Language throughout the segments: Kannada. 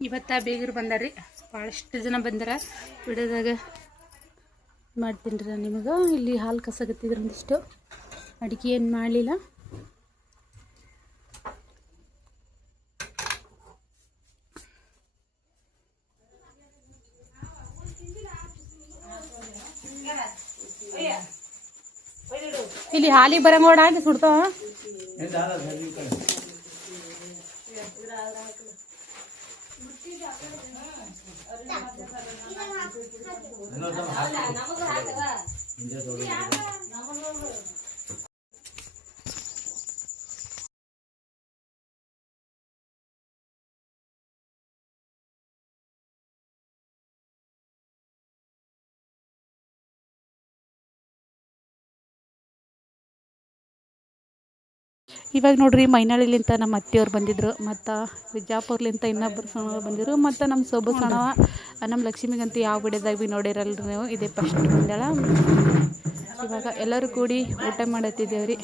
ಇವತ್ತ ಬೇಗರು ಬಂದಾರ್ರಿ, ಭಾಳಷ್ಟು ಜನ ಬಂದಾರ. ವಿಡಿಯೋದಾಗ ಮಾಡ್ತೀನಿ ರೀ ನಿಮಗೆ. ಇಲ್ಲಿ ಹಾಲು ಕಸಗತ್ತಿದ್ರು ಒಂದಿಷ್ಟು, ಅಡುಗೆ ಏನು ಮಾಡಲಿಲ್ಲ. ಇಲ್ಲಿ ಹಾಲಿಗೆ ಬರಂಗೋಡ ಅಂತ ಸುಡ್ತಾವ. ಇವಾಗ ನೋಡ್ರಿ ಮೈನಾಳಿಲಿಂತ ನಮ್ಮ ಅತ್ತೆಯವ್ರು ಬಂದಿದ್ರು, ಮತ್ತು ವಿಜಾಪುರ್ಲಿಂತ ಇನ್ನೊಬ್ಬರು ಸಣ್ಣವ್ರು ಬಂದಿದ್ರು, ಮತ್ತು ನಮ್ಮ ಸೊಬ್ಬು ಸಣ್ಣವ ನಮ್ಮ ಲಕ್ಷ್ಮಿಗಂತೂ ಯಾವ ವಿಡಿಯೋದಾಗ ಭೀ ನೋಡಿರಲ್ರಿ ನೀವು, ಇದೇ ಫಸ್ಟ್ ಬಂದಾಳ. ಇವಾಗ ಎಲ್ಲರೂ ಕೂಡಿ ಊಟ ಮಾಡತ್ತಿದ್ದೇವ್ರಿ.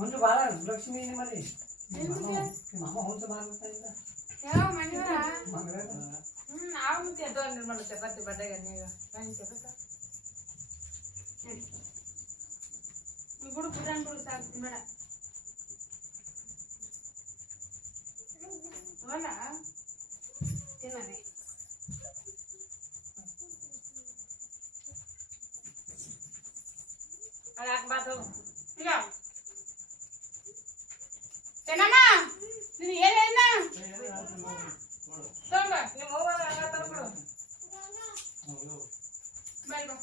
ಹೊಂದು ಬಾಳ ಲಕ್ಷ್ಮೀ ಮನೆ ಮಾಮ ಹೊಂದು ಬಾಳ ಯಾವ ಮನೆಯವರ ನಾವು ಮತ್ತೆ ಅದು ಅಂದ್ರೆ ಮಾಡೋ ಚಪಾತಿ ಬಡ್ಡೆಗೆ ನೀವು ಕಾಯಿ ಚಪಾತಿ ಬಿಡು ಪುರಾಣ ಬಿಡು ಸಾಕು ಬೇಡ ಹೋಲ ತಿನ್ನರಿ ಅಲ್ಲ ಹಾಕ್ಬಾರ್ದು ಇಲ್ಲ ಚೆನ್ನಮ್ಮ ನೀನು ಏನೇನ ತಗೊಂಬ ನಿಮ್ಮ ಹೋಗುವಾಗ ಹಂಗ ತಗೊಂಡು ಬಾಯ್ ಬಾ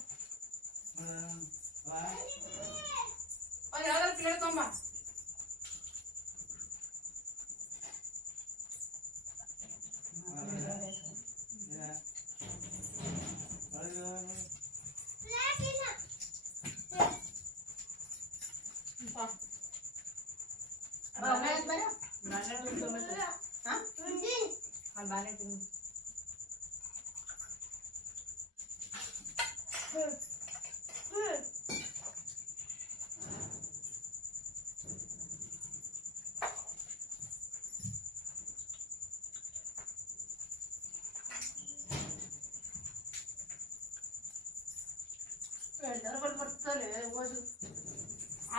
ಒಂದು ಯಾವ್ದಾರು ಪ್ಲೇಟ್ ತಗೊಂಬ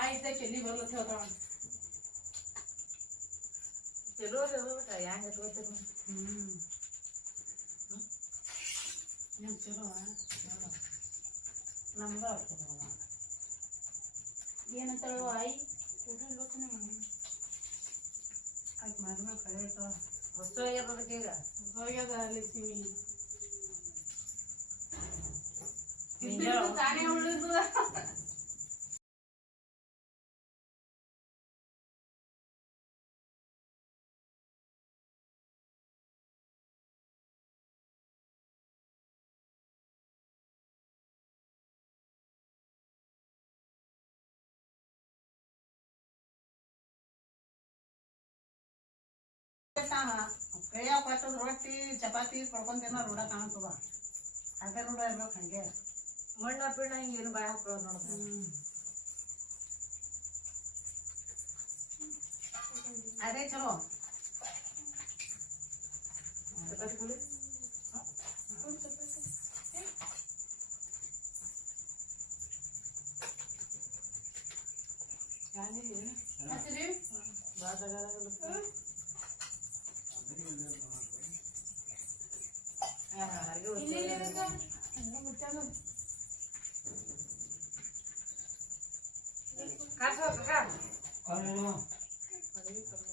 ಆಯ್ತಾ ಚೆಲ್ಲಿ ಬರ್ಲತ್ತ ಹೇಳ್ತಾವ ಚಲೋ ಹೆಂಗ ಎತ್ಕೋತೀರ ಚಲೋ ನಮ್ಗ ಏನಂತಾಳು ಆಯಿ ಆಯ್ತು ಮರ್ಮ ಕಳೆ ಹೊಸ ಆಗ್ಯದ ಈಗ ಹೋಗ್ಯದ ಲಕ್ಷ್ಮಿ ತಾನೇ ಉಳಿದು ಕೈಯ ಕೊಟ್ಟದ ರೊಟ್ಟಿ ಚಪಾತಿ ಕೊಡ್ಕೊಂತೇನೋ ರೂಢ ಕಾಣ್ತದ ಅದೇ ರೂಢ ಇರ್ಬೇಕು ಹಂಗೆ ಮಣ್ಣ ಪಿಣ್ಣ ಹಿಂಗೇನು ಬಾಯ ಹಾಕೊಳ್ಳೋದು ನೋಡ್ದ ಅದೇ ಚಲೋ ಚಪಾತಿ ಕೊಡಿ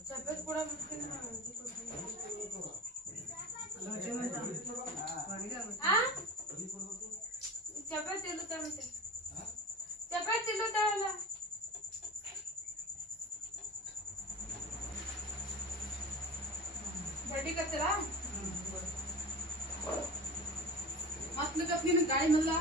ಚಪ್ಪಸ್ ಕೂಡ ಗಾಡಿ ಮಲ್ಲ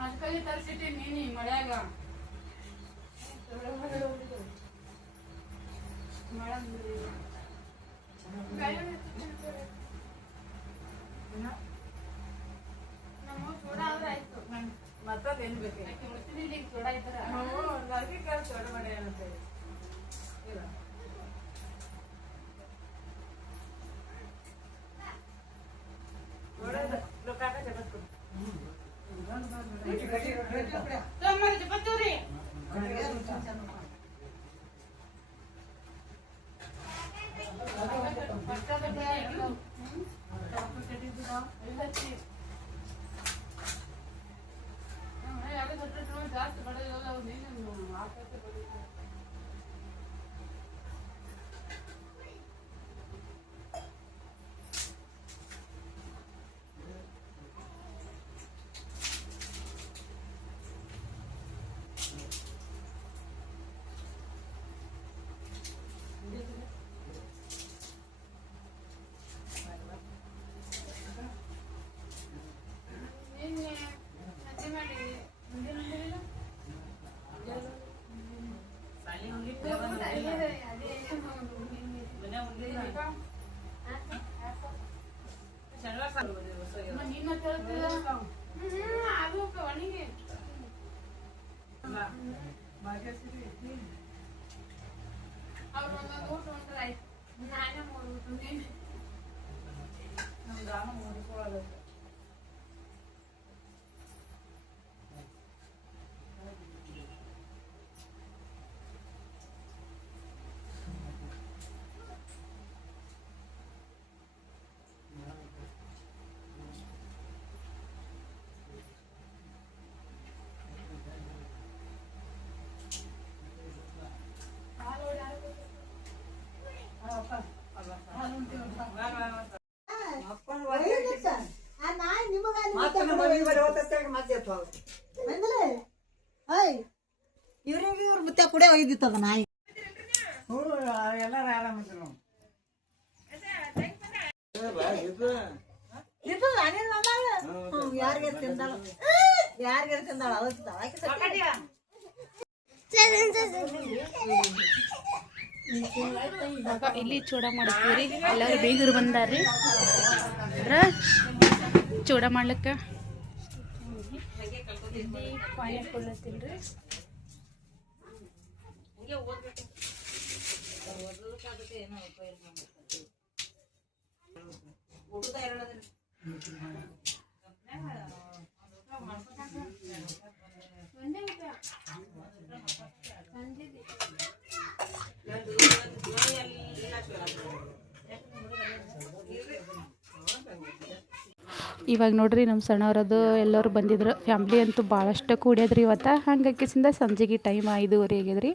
ಆಜಕಲ್ಲಿ ತರಿಸಿಟ್ಟಿ ನೀನಿ ಮಳ್ಯಾಗ ಮತ್ತೇನು ಬೇಕು ಸೋಡಾ ಇದ್ದಾರ ಸೋಡ ಮಾಡಿ ಏನಂತ ಇಲ್ಲ ಜಾಸ್ತಿ ಬಡಲ್ಲ ಇವ್ರಿಗೆ ಇವ್ರ ಮುತ್ತ ಕುಡಿಯ ಒಯ್ದಿತ್ತದ ನಾಯಿ ಎಲ್ಲಾರು ಆರಾಮಿದ್ರು ನಾವು ಯಾರಿಗೆ ತಿಂದಾಳ ಯಾರಿಗೆ ತಿಂದಾಳ ಇವಾಗ ಇಲ್ಲಿ ಚೂಡ ಮಾಡಿಸ್ತೀವಿ ರೀ ಎಲ್ಲರೂ ಬೀಗರು ಬಂದಾರ್ರಿ ಅಂದ್ರ ಚೂಡ ಮಾಡ್ಲಿಕ್ಕೆ ಇಲ್ಲಿ ಪಾನಿ ಕೊಡ್ಲತ್ತೀನ್ರಿ ಇವಾಗ ನೋಡ್ರಿ ನಮ್ಮ ಸಣ್ಣವ್ರದ್ದು ಎಲ್ಲರೂ ಬಂದಿದ್ರು ಫ್ಯಾಮ್ಲಿ ಅಂತೂ ಭಾಳಷ್ಟು ಕೂಡ್ಯದ್ರಿ ಇವತ್ತು ಹಂಗಾಕಿಸಿಂದ ಸಂಜೆಗೆ ಟೈಮ್ 5:30 ಆಗ್ಯದ್ರಿ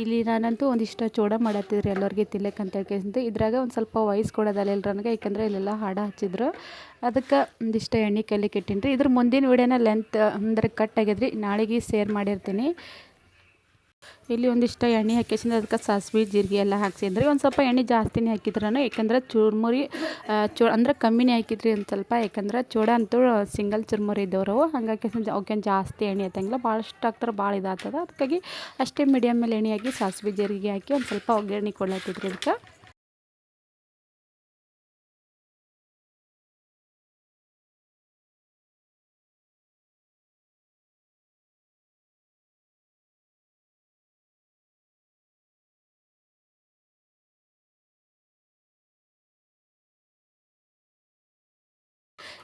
ಇಲ್ಲಿ ನಾನಂತೂ ಒಂದಿಷ್ಟು ಚೂಡ ಮಾಡತ್ತಿದ್ರಿ ಎಲ್ಲರಿಗೆ ತಿನ್ಲಿಕ್ಕೆ ಅಂತ ಹೇಳ್ಕೇಸಿಂದ ಇದ್ರಾಗ ಒಂದು ಸ್ವಲ್ಪ ವಾಯ್ಸ್ ಕೊಡೋದಲ್ಲ ನನಗೆ ಯಾಕಂದರೆ ಇಲ್ಲೆಲ್ಲ ಹಾಡು ಹಚ್ಚಿದ್ರು ಅದಕ್ಕೆ ಒಂದಿಷ್ಟು ಎಣ್ಣೆ ಕಲಿಕ್ಕೆ ಇಟ್ಟೀನಿ ರೀ ಇದ್ರ ಮುಂದಿನ ವಿಡಿಯೋನ ಲೆಂತ್ ಅಂದ್ರೆ ಕಟ್ ಆಗ್ಯದ್ರಿ ನಾಳೆಗೆ ಶೇರ್ ಮಾಡಿರ್ತೀನಿ ಇಲ್ಲಿ ಒಂದಿಷ್ಟು ಎಣ್ಣೆ ಹಾಕಿಸಿಂದ ಅದಕ್ಕೆ ಸಾಸಿವೆ ಜೀರಿಗೆ ಎಲ್ಲ ಹಾಕ್ಸಿದ್ರಿ ಒಂದು ಸ್ವಲ್ಪ ಎಣ್ಣೆ ಜಾಸ್ತಿನೇ ಹಾಕಿದ್ರನು ಯಾಕಂದ್ರೆ ಚುರುಮುರಿ ಅಂದ್ರೆ ಕಮ್ಮಿನೇ ಹಾಕಿದ್ರಿ ಒಂದು ಸ್ವಲ್ಪ ಯಾಕಂದ್ರೆ ಚೂಡ ಅಂತೂ ಸಿಂಗಲ್ ಚುರುಮುರಿ ಇದ್ದವರು ಹಂಗಾಗಿ ಅವಕ್ಕೆ ಜಾಸ್ತಿ ಎಣ್ಣೆ ಹಾಕಂಗಿಲ್ಲ ಭಾಳಷ್ಟು ಹಾಕ್ತಾರೆ ಭಾಳ ಇದಾಗ್ತದೆ ಅದಕ್ಕಾಗಿ ಅಷ್ಟೇ ಮೀಡಿಯಮ್ ಮೇಲೆ ಎಣ್ಣೆ ಹಾಕಿ ಸಾಸಿವೆ ಜೀರಿಗೆ ಹಾಕಿ ಒಂದು ಸ್ವಲ್ಪ ಒಗ್ಗರಣೆ ಕೊಡ್ಲತ್ತಿದ್ರಿ ಅದಕ್ಕೆ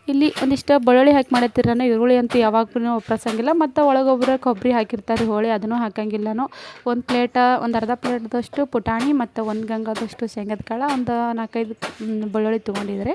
ಇಲ್ಲಿ ಒಂದಿಷ್ಟು ಬೆಳ್ಳುಳ್ಳಿ ಹಾಕಿ ಮಾಡತ್ತಿರ ಈರುಳ್ಳಿ ಅಂತೂ ಯಾವಾಗೂ ಒಪ್ಸಂಗಿಲ್ಲ ಮತ್ತು ಒಳಗೊಬ್ಬರ ಕೊಬ್ಬರಿ ಹಾಕಿರ್ತಾರೆ ಹೋಳಿ ಅದನ್ನು ಹಾಕಂಗಿಲ್ಲನು. ಒಂದು ಪ್ಲೇಟ ಒಂದು ಅರ್ಧ ಪ್ಲೇಟ್ದಷ್ಟು ಪುಟಾಣಿ ಮತ್ತು ಒಂದು ಗಂಗಾದಷ್ಟು ಶೇಂಗದ ಕಾಳು ಒಂದು 4-5 ಬೆಳ್ಳುಳ್ಳಿ ತೊಗೊಂಡಿದ್ದಾರೆ.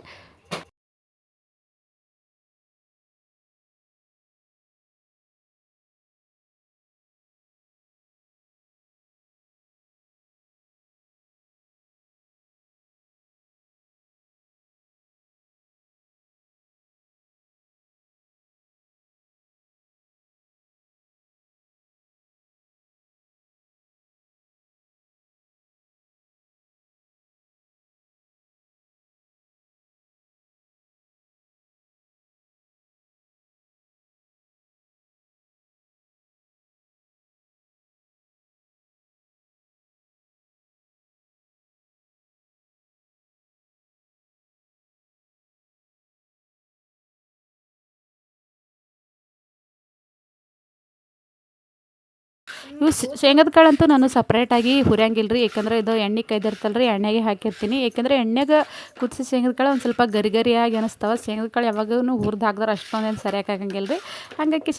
ಇವು ಶೇಂಗದ ಕಾಳಂತೂ ನಾನು ಸಪ್ರೇಟಾಗಿ ಹುರಿಯಂಗಿಲ್ಲ ರೀ, ಯಾಕಂದ್ರೆ ಇದು ಎಣ್ಣೆ ಕೈದಿರ್ತಲ್ಲ ರೀ, ಎಣ್ಣೆಗೆ ಹಾಕಿರ್ತೀನಿ. ಯಾಕಂದರೆ ಎಣ್ಣೆಗೆ ಕುದಿಸಿ ಶೇಂಗದ ಕಾಳು ಒಂದು ಸ್ವಲ್ಪ ಗರಿಗರಿಯಾಗಿ ಅನಿಸ್ತಾವೆ. ಶೇಂಗದ ಕಾಳು ಯಾವಾಗೂ ಹುರಿದು ಹಾಕಿದ್ರೆ ಅಷ್ಟೊಂದೇನು ಸರಿಯಾಗಿ ಆಗಂಗಿಲ್ಲ ರೀ. ಹಂಗಾಗಿ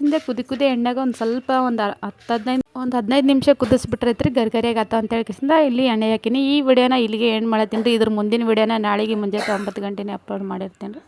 ಕುದಿ ಎಣ್ಣೆಗೆ ಒಂದು ಸ್ವಲ್ಪ ಒಂದು 15 ನಿಮಿಷ ಕುದಿಸ್ಬಿಟ್ರೈತ್ರಿ ಗರಿಗರಿಯಾಗಿ ಆತ ಅಂತೇಳಿ ಇಲ್ಲಿ ಎಣ್ಣೆ ಹಾಕಿನಿ. ಈ ವಿಡಿಯೋನ ಇಲ್ಲಿಗೆ ಏನು ಮಾಡತ್ತೀನಿ ರೀ. ಇದ್ರ ಮುಂದಿನ ವಿಡಿಯೋನ ನಾಳೆಗೆ ಮುಂಜಾನೆ 9 ಗಂಟೆನೇ ಅಪ್ಲೋಡ್ ಮಾಡಿರ್ತೀನಿ ರೀ.